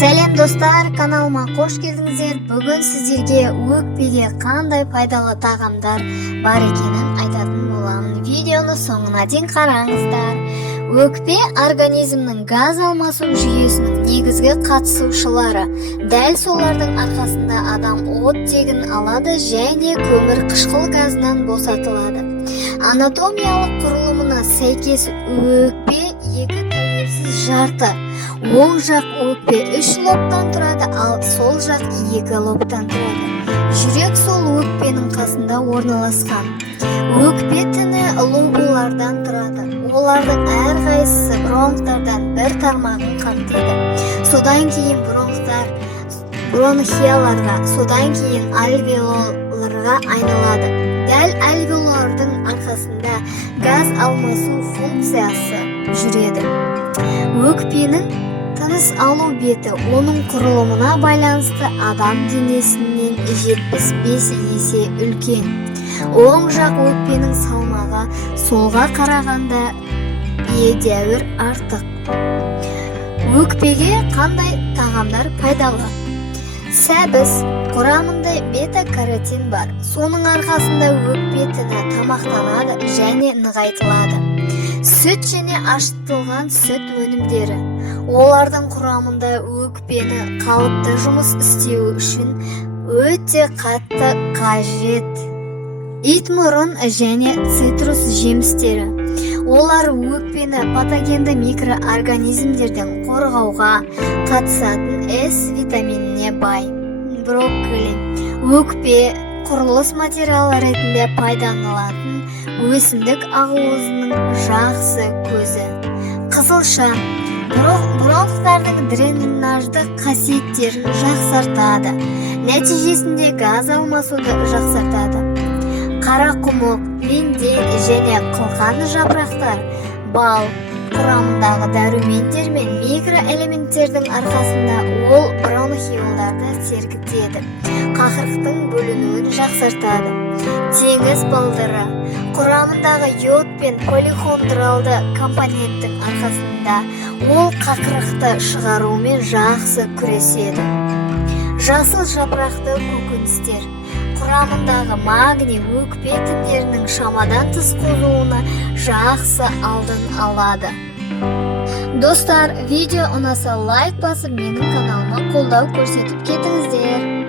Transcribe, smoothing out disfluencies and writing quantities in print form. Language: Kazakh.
Сәлем достар, каналыма қош келдіңіздер. Бүгін сіздерге өкпеге қандай пайдалы тағамдар бар екенін айтатын боламын. Видеоны соңына дейін қараңыздар. Өкпе организмнің газ алмасу жүйесінің негізгі қатысушылары. Дәл солардың арқасында адам оттегін алады және көмір қышқыл газынан босатылады. Анатомиялық құрылымына сәйкес өкпе екі тәуелсіз жарты. Оң жақ өкпе 3 лобтан тұрады, ал сол жақ 2 лобтан тұрады. Жүрек сол өкпенің қасында орналасқан. Өкпе тіні лобулардан тұрады. Олардың әрқайсысы бронхтардан бір тармағын қамтиды. Содан кейін бронхияларға, содан кейін альвеоларға айналады. Дәл альвеолардың арқасында газ алмасу функциясы жүреді. Өкпенің тыныс алу беті оның құрылымына байланысты адам денесінен 75 есе үлкен. Оң жақ өкпенің салмағы солға қарағанда едәуір артық. Өкпеге қандай тағамдар пайдалы? Сәбіз құрамында бета-каротин бар. Соның арқасында өкпе тіні тамақтанады және нығайтылады. Сүт және ашытылған сүт өнімдері. Олардың құрамында өкпені қалыпты жұмыс істеу үшін өте қатты қажет. Итмұрын және цитрус жемістері. Олар өкпені патогенді микроорганизмдерден қорғауға қатысатын С витаминіне бай. Брокколи. Өкпе құрылыс материалы ретінде пайдаланылатын өсімдік ақуызының жақсы көзі. Қызылша бронхтардың дренаждық қасиеттерін жақсартады. Нәтижесінде газ алмасуды жақсартады. Қарақұмық, линден және қылқан жапырақтар бал құрамындағы дәрумендер мен микроэлементтердің арқасында ол бронхиолдарды сергітеді. Қақырықтың бөлінуін жақсартады. Теңіз балдыры құрамындағы йод пен полихондралды компоненттің арқасында ол қақырықты шығарумен жақсы күреседі. Жасыл жапырақты көкөністер құрамындағы магний өкпе тіндерінің шамадан тыс қозуына жақсы алдын алады. Достар, видео ұнаса лайк басып, менің каналыма қолдау көрсетіп кетіңіздер.